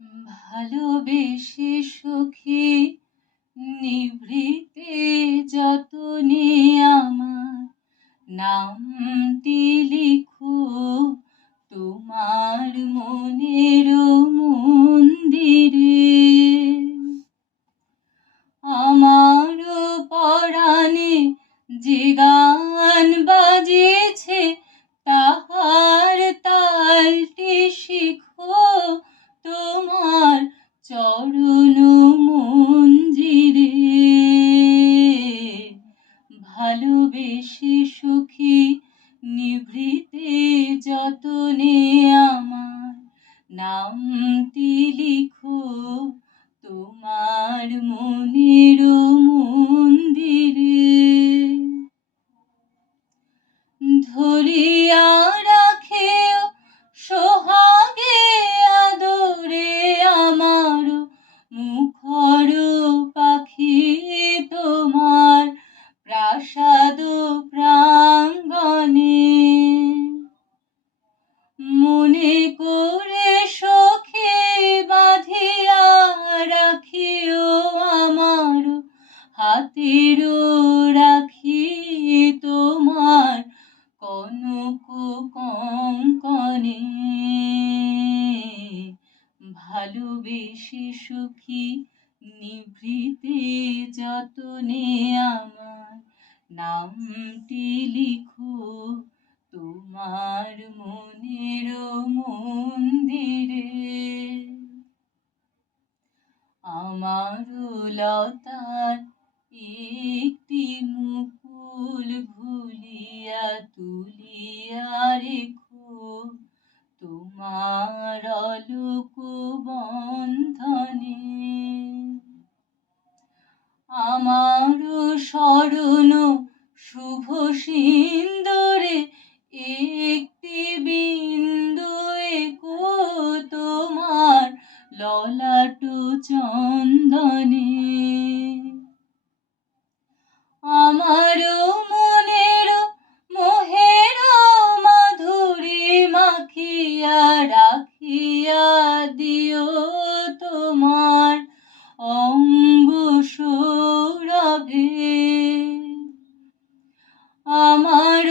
ভালোবেসে সখী নিভৃতে যতনে আমার নামটি লিখো তোমার মনের মন্দিরে। আমার পরাণে যে গান বাজেছে তাহার তালটি শিখো তোমার চরণ মঞ্জিরে। ভালোবেসে সখী নিভৃতে যতনে আমার নামটি লিখো তোমার মনের মন্দিরে। ধরিয়া রাখেও সোহাগে আদরে আমার মুখর পাখি তোমার প্রাসাদ প্রাঙ্গণে। মনে করে সখী বাঁধিয়া রাখিও আমার হাতের রাখি তোমার কনক কঙ্কণে। ভালোবেসে সখী নিভৃতে যতনে আমার নামটি লিখো তোমার মনের মন্দিরে। আমার লতার একটি মুকুল ভুলিয়া তুলিয়া রেখো তোমার অলোক বন্ধনে। আমার স্মরণ শুভ সিন্দুরে একটি বিন্দু এঁকো তোমার ললাট চন্দনে। আমার মনের মোহের মাধুরী মাখিয়া রাখিয়া দিও তোমার অঙ্গ সৌরভে। আমার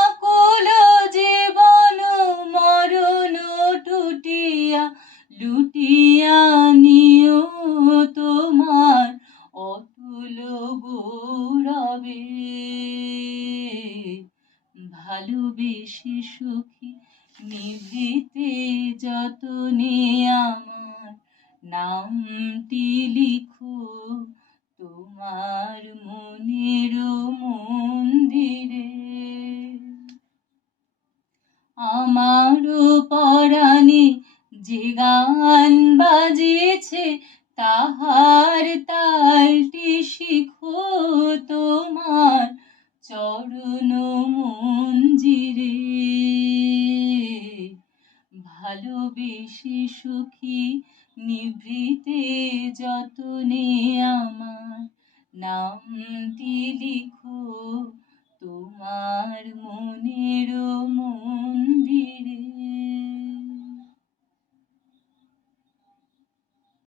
আকুল জীবন মরণ টুটিয়া লুটিয়া নিও তোমার অতুল গৌরবে। ভালোবেসে সখী নিভৃতে যতনে আমার নামটি লিখো তোমার মনের মন্দিরে। আমার পরাণে যে গান বাজেছে তাহার তালটি শিখো তোমার চরণ মঞ্জিরে। ভালোবেসে সখী নিভৃতে যতনে আমার নামটি লিখো তোমার মনের মন্দিরে।